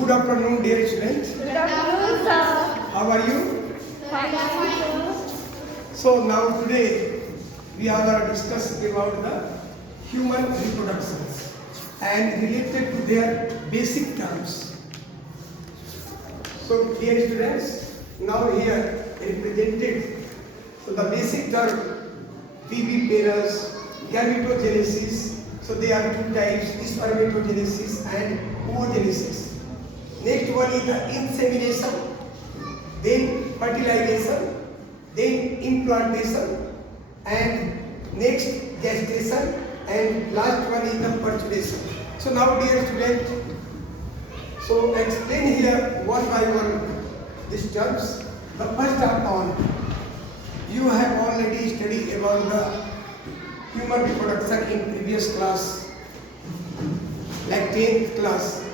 Good afternoon, dear students. Good afternoon, sir. How are you? Fine, sir. So now today we are going to discuss about the human reproductions and related to their basic terms. So dear students, now here represented. So the basic term viviparous, gametogenesis. So there are two types: spermatogenesis and oogenesis. Next one is the insemination, then fertilization, then implantation, and next gestation, and last one is the fertilization. So now dear student, so explain here one by one these terms. The first of all, you have already studied about the human reproduction in previous class, like 10th class.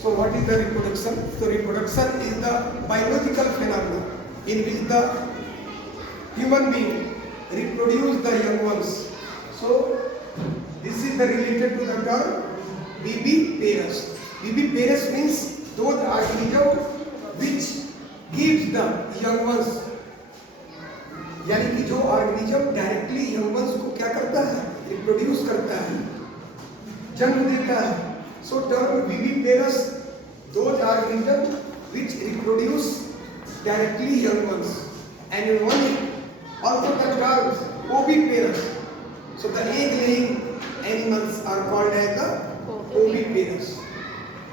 So what is the reproduction? So reproduction is the biological phenomenon in which the human being reproduce the young ones. So this is the related to the term viviparous. Viviparous means those organisms which gives the young ones, यानी कि जो organism directly young ones को क्या करता है, reproduce करता है, जन्म देता है. So term viviparous, those organisms which reproduce directly young ones, and in one also the term oviparous. So the egg-laying animals are called as the oviparous.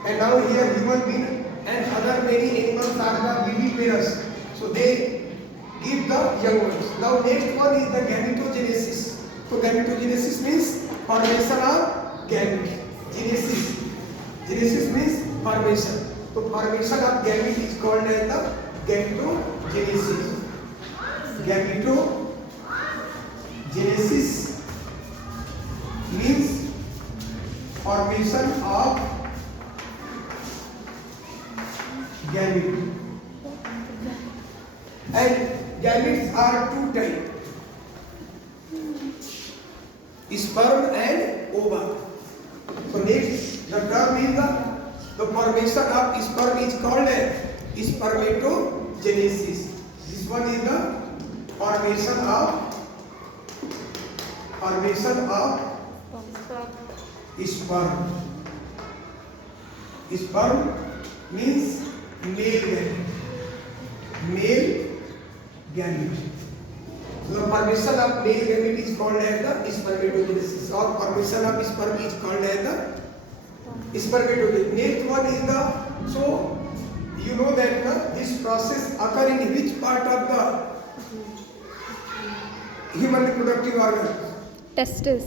And now here human being and other many animals are the viviparous. So they give the young ones. Now next one is the gametogenesis. So gametogenesis means formation of gamete. Genesis means formation. So formation of gamete is called as the gametogenesis. Gametogenesis means formation of gamete. And gametes are two types: sperm and ova. So next, the term is the formation of sperm is called as spermatogenesis. This one is the formation of sperm. Sperm means male gamete. So the formation of male gamete is called as the spermatogenesis, or formation of sperm is called as the spermatogenesis. Next one is the, so you know that this process occur in which part of the human reproductive organ? Testis.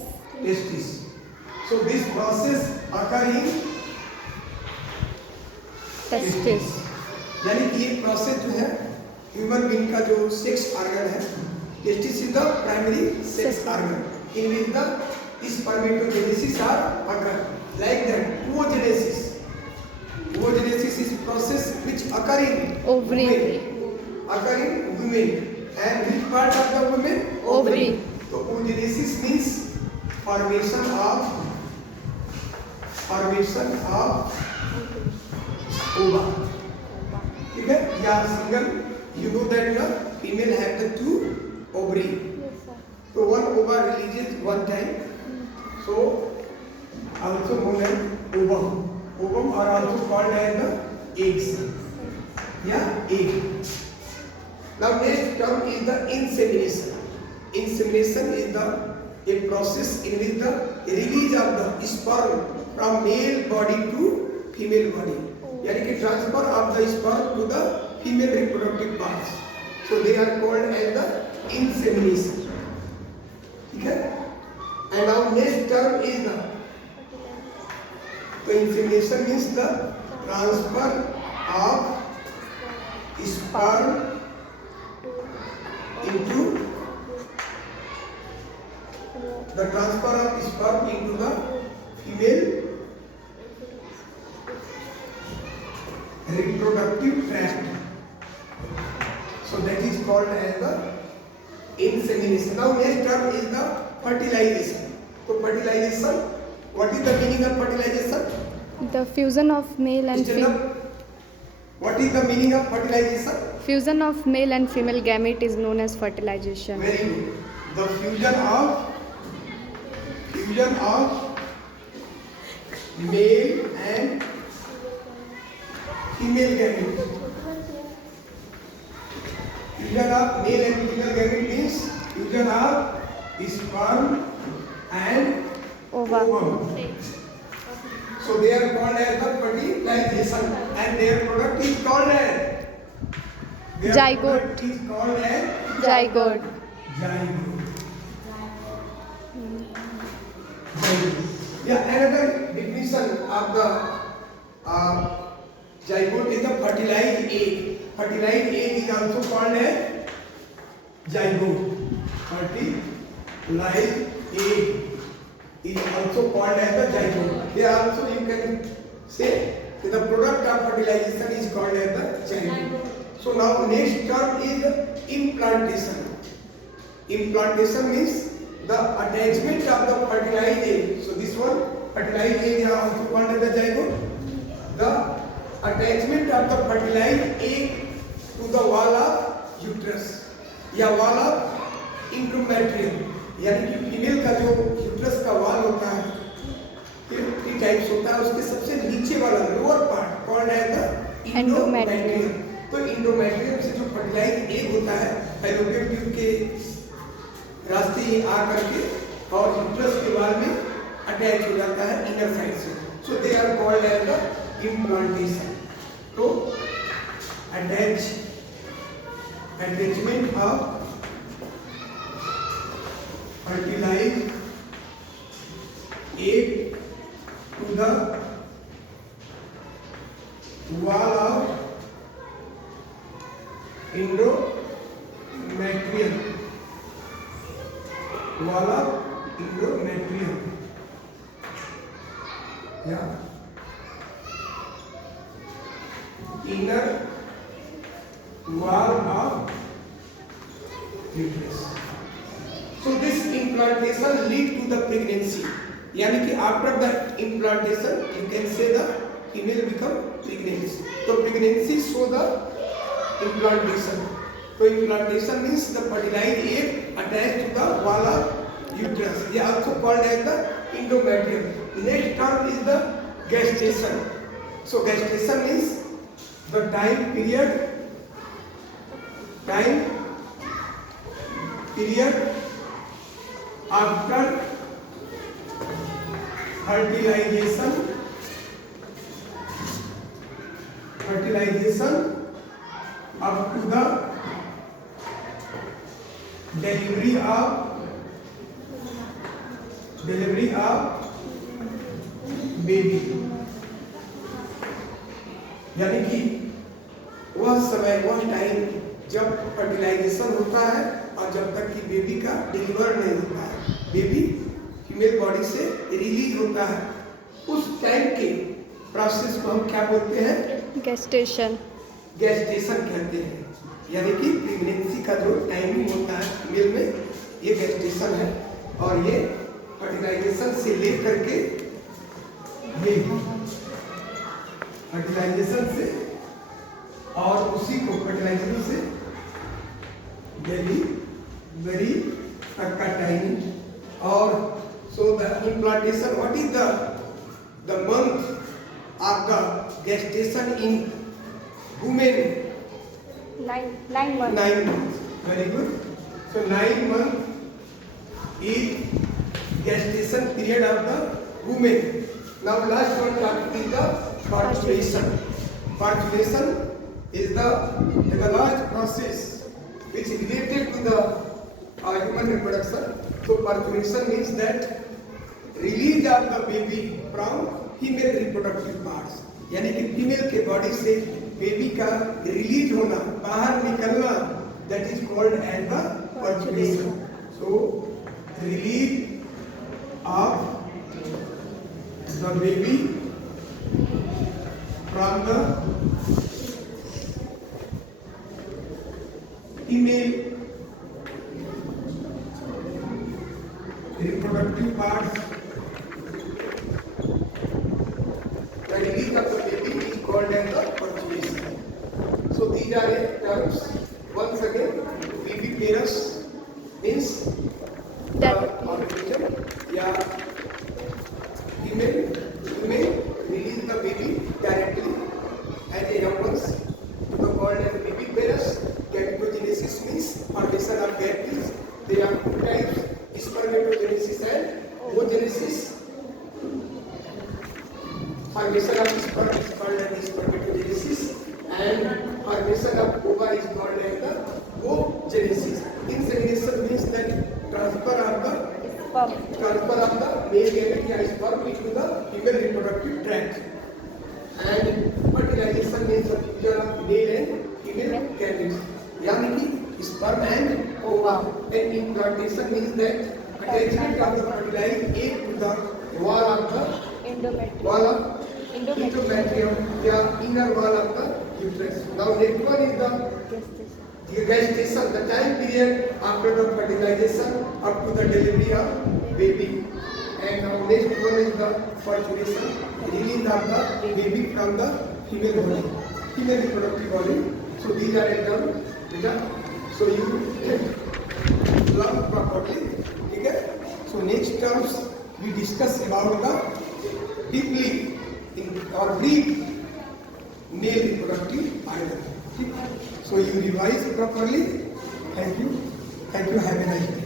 So this process occur in Testis. यानी कि ये process जो है human being का जो sex organ है, testis is the primary sex organ in which the spermatogenesis are occur. Like that, oogenesis is process which occur in women. And which part of the woman? Ovary. So oogenesis means formation of ova. ठीक है, या single, you know that the female have the two ovary. Yes, sir. So one ova releases one time. So also known as ovum. Ovum are also called as the eggs. Yeah, egg. Now next term is the insemination. Insemination is a process in which the release of the sperm from male body to female body. यानी कि transfer of the sperm to the female reproductive parts. So they are called as the insemination. ठीक है. And now next term is the, तो insemination means the transfer of sperm into the transfer of sperm into the female reproductive tract. So that is called as the insemination. Now next term is the fertilization. So fertilization, what is the meaning of fertilization? The fusion of male and Stand female. up. What is the meaning of fertilization? Fusion of male and female gamete is known as fertilization. Very good. The fusion of male and female gamete. Fusion of male and female gamete means fusion of sperm and Ova. ovum. So they are called as the fertilization, and their product is called as Zygote. Product is called as Zygote. zygote. Yeah, another definition of the zygote is the fertilized egg. Fertilized egg is also called as zygote. Fertilized egg is also called as the zygote. Here also you can say that the product of fertilization is called as the zygote. So now next term is implantation. Implantation means the attachment of the fertilized egg. So this one, fertilized egg is also called as the zygote. The attachment of the fertilized egg to the wall of uterus या wall of endometrium, यानी कि female का जो uterus का wall होता है, three types होता है, उसके सबसे नीचे वाला lower part called as the endometrium. तो इंडोमेट्रियम से जो फर्टिलाइज एग होता है फैलोपियन ट्यूब के रास्ते आ करके और यूट्रस के वाल में अटैच हो जाता है इनर साइड से. So they are called as the implantation. तो attachment of fertilized egg to the wall of endometrium. Wall of endometrium. Yeah. Inner wall of uterus. So this implantation lead to the pregnancy. यानी कि after the implantation you can say the female become pregnant. So pregnancy show the implantation. So implantation means the fertilized egg attached to the wall of uterus. They are also called as the endometrium. Next term is the gestation. So gestation means the time period after fertilization up to the delivery of baby. यानी कि वह समय वह time जब fertilisation होता है और जब तक कि बेबी का डिलीवर नहीं होता है, बेबी फीमेल बॉडी से रिलीज होता है, उस टाइम के प्रोसेस को हम क्या बोलते हैं? Gestation. गेस्टेशन कहते हैं. यानी कि प्रेगनेंसी का जो टाइमिंग होता है फीमेल में, ये गेस्टेशन है. और ये फर्टिलाइजेशन से लेकर के ये फर्टिलाइजेशन से और उसी को फर्टिलाइजेशन से डिलीवरी तक का टाइमिंग. और so the implantation, what is the month of the gestation in women? 9 months. 9 months. Very good. So 9 months is gestation period of the woman. Now last one topic is the parturition. Parturition is the last process which is related to the human reproduction. So parturition means that release of the baby from female reproductive parts. यानी कि female के body से baby का release होना, बाहर निकलना, that is called as the parturition. So release of the baby from the female reproductive parts, that formation of sperm is called as spermatogenesis, and formation of ova is called as the oogenesis. Insemination means that transfer of the male gamete or sperm into the female reproductive tract. And fertilization means the fusion of male and female gametes. यानी कि sperm and ova. And implantation means that attachment of the fertilized egg to the wall of the endometrium, the inner wall of the uterus. Now next one is the gestation, the time period after the fertilization up to the delivery of baby. And now next one is the fertilization, release of the baby from the female body, female reproductive body. So these are examples. So you learn properly. Okay? So next terms we discuss about the deeply or brief male reproductive organ. So you revise properly. Thank you. Have a nice day.